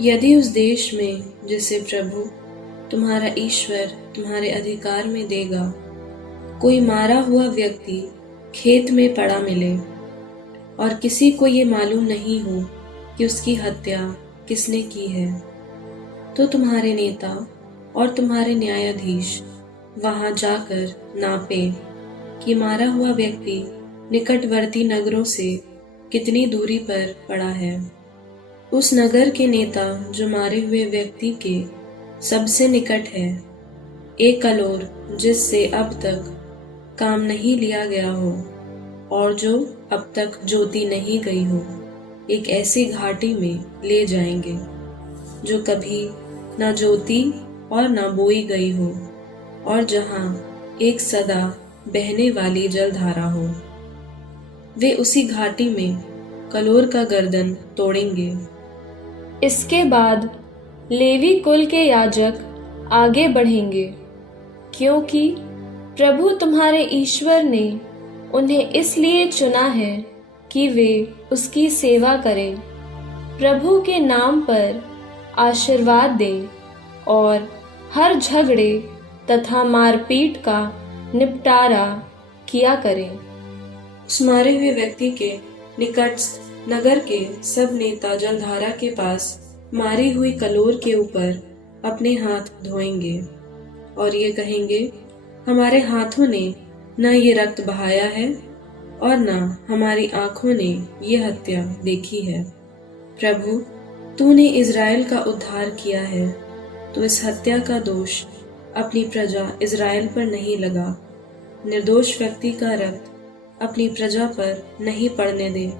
यदि उस देश में जिसे प्रभु तुम्हारा ईश्वर तुम्हारे अधिकार में देगा कोई मारा हुआ व्यक्ति खेत में पड़ा मिले और किसी को ये मालूम नहीं हो कि उसकी हत्या किसने की है, तो तुम्हारे नेता और तुम्हारे न्यायाधीश वहां जाकर नापे कि मारा हुआ व्यक्ति निकटवर्ती नगरों से कितनी दूरी पर पड़ा है। उस नगर के नेता जो मारे हुए व्यक्ति के सबसे निकट है, एक कलोर जिससे अब तक काम नहीं लिया गया हो और जो अब तक जोती नहीं गई हो, एक ऐसी घाटी में ले जाएंगे जो कभी न जोती और न बोई गई हो और जहां एक सदा बहने वाली जलधारा हो। वे उसी घाटी में कलोर का गर्दन तोड़ेंगे। इसके बाद लेवी कुल के याजक आगे बढ़ेंगे, क्योंकि प्रभु तुम्हारे ईश्वर ने उन्हें इसलिए चुना है कि वे उसकी सेवा करें, प्रभु के नाम पर आशीर्वाद दें और हर झगड़े तथा मारपीट का निपटारा किया करें। उस मारे हुए व्यक्ति के निकटस्थ नगर के सब नेता जलधारा के पास मारी हुई कलोर के ऊपर अपने हाथ धोएंगे और ये कहेंगे, हमारे हाथों ने न ये रक्त बहाया है और न हमारी आंखों ने ये हत्या देखी है। प्रभु, तूने इज़राइल का उद्धार किया है, तो इस हत्या का दोष अपनी प्रजा इज़राइल पर नहीं लगा। निर्दोष व्यक्ति का रक्त अपनी प्रजा पर नहीं पड़ने दे।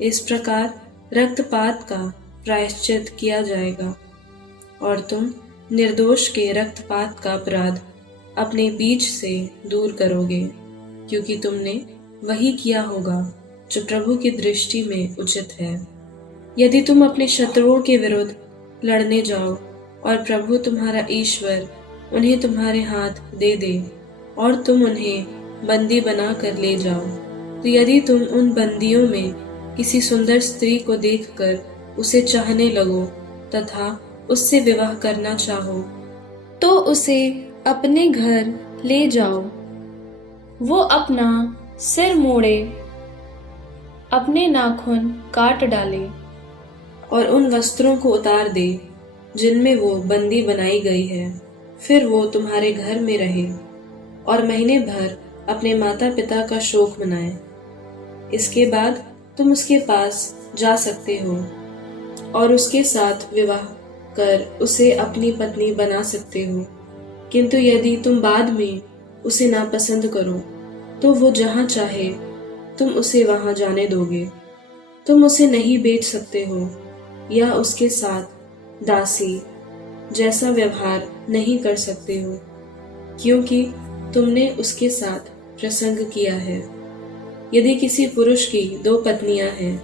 इस प्रकार रक्तपात का प्रायश्चित किया जाएगा और तुम निर्दोष के रक्तपात का अपराध अपने बीच से दूर करोगे, क्योंकि तुमने वही किया होगा जो प्रभु की दृष्टि में उचित है। यदि तुम अपने शत्रुओं के विरुद्ध लड़ने जाओ और प्रभु तुम्हारा ईश्वर उन्हें तुम्हारे हाथ दे दे और तुम उन्हें बंदी बना कर ले जाओ, तो यदि तुम उन बंदियों में किसी सुंदर स्त्री को देखकर उसे चाहने लगो तथा उससे विवाह करना चाहो, तो उसे अपने घर ले जाओ। वो अपना सिर मोड़े, अपने नाखून काट डाले और उन वस्त्रों को उतार दे जिनमें वो बंदी बनाई गई है। फिर वो तुम्हारे घर में रहे और महीने भर अपने माता पिता का शोक मनाए। इसके बाद तुम उसके पास जा सकते हो और उसके साथ विवाह कर उसे अपनी पत्नी बना सकते हो। किंतु यदि तुम बाद में उसे नापसंद करो, तो वो जहां चाहे तुम उसे वहां जाने दोगे। तुम उसे नहीं बेच सकते हो या उसके साथ दासी जैसा व्यवहार नहीं कर सकते हो, क्योंकि तुमने उसके साथ प्रसंग किया है। यदि किसी पुरुष की दो पत्नियां हैं,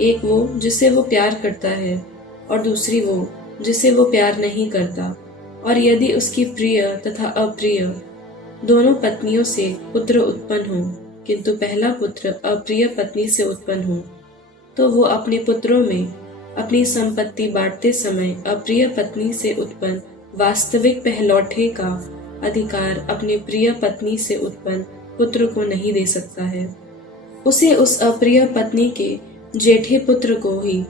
एक वो जिसे वो प्यार करता है और दूसरी वो जिसे वो प्यार नहीं करता, और यदि उसकी प्रिय तथा अप्रिय दोनों पत्नियों से पुत्र उत्पन्न हो, किंतु पहला पुत्र अप्रिय पत्नी से उत्पन्न हो, तो वो अपने पुत्रों में अपनी संपत्ति बांटते समय अप्रिय पत्नी से उत्पन्न वास्तविक पहलौठे का अधिकार अपनी प्रिय पत्नी से उत्पन्न पुत्र को नहीं दे सकता है। उसे उस अप्रिय पत्नी के जेठे पुत्र को ही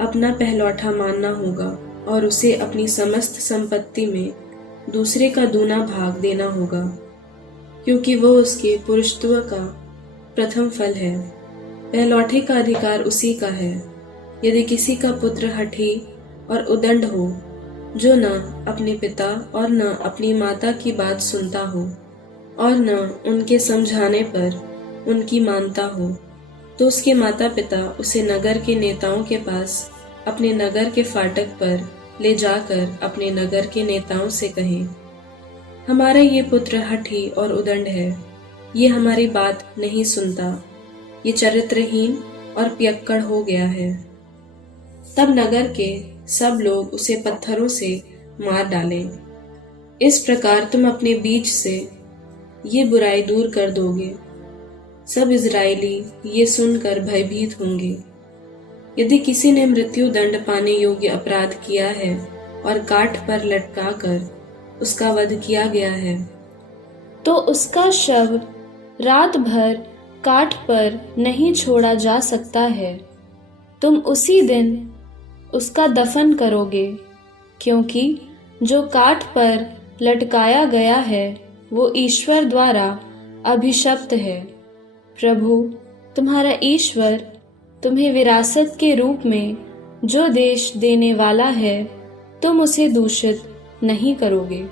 अपना पहलौठा मानना होगा और उसे अपनी समस्त संपत्ति में दूसरे का दूना भाग देना होगा, क्योंकि वो उसके पुरुषत्व का प्रथम फल है। पहलौठे का अधिकार उसी का है। यदि किसी का पुत्र हठी और उदंड हो, जो न अपने पिता और न अपनी माता की बात सुनता हो और न उनके समझाने पर उनकी मानता हो, तो उसके माता पिता उसे नगर के नेताओं के पास अपने नगर के फाटक पर ले जाकर अपने नगर के नेताओं से कहें, हमारा ये पुत्र हठी और उदंड है, ये हमारी बात नहीं सुनता, ये चरित्रहीन और पियक्कड़ हो गया है। तब नगर के सब लोग उसे पत्थरों से मार डालें। इस प्रकार तुम अपने बीच से ये बुराई दूर कर दोगे। सब इजरायली ये सुनकर भयभीत होंगे। यदि किसी ने मृत्यु दंड पाने योग्य अपराध किया है और काठ पर लटकाकर उसका वध किया गया है, तो उसका शव रात भर काठ पर नहीं छोड़ा जा सकता है। तुम उसी दिन उसका दफन करोगे, क्योंकि जो काठ पर लटकाया गया है वो ईश्वर द्वारा अभिशप्त है। प्रभु तुम्हारा ईश्वर तुम्हें विरासत के रूप में जो देश देने वाला है, तुम उसे दूषित नहीं करोगे।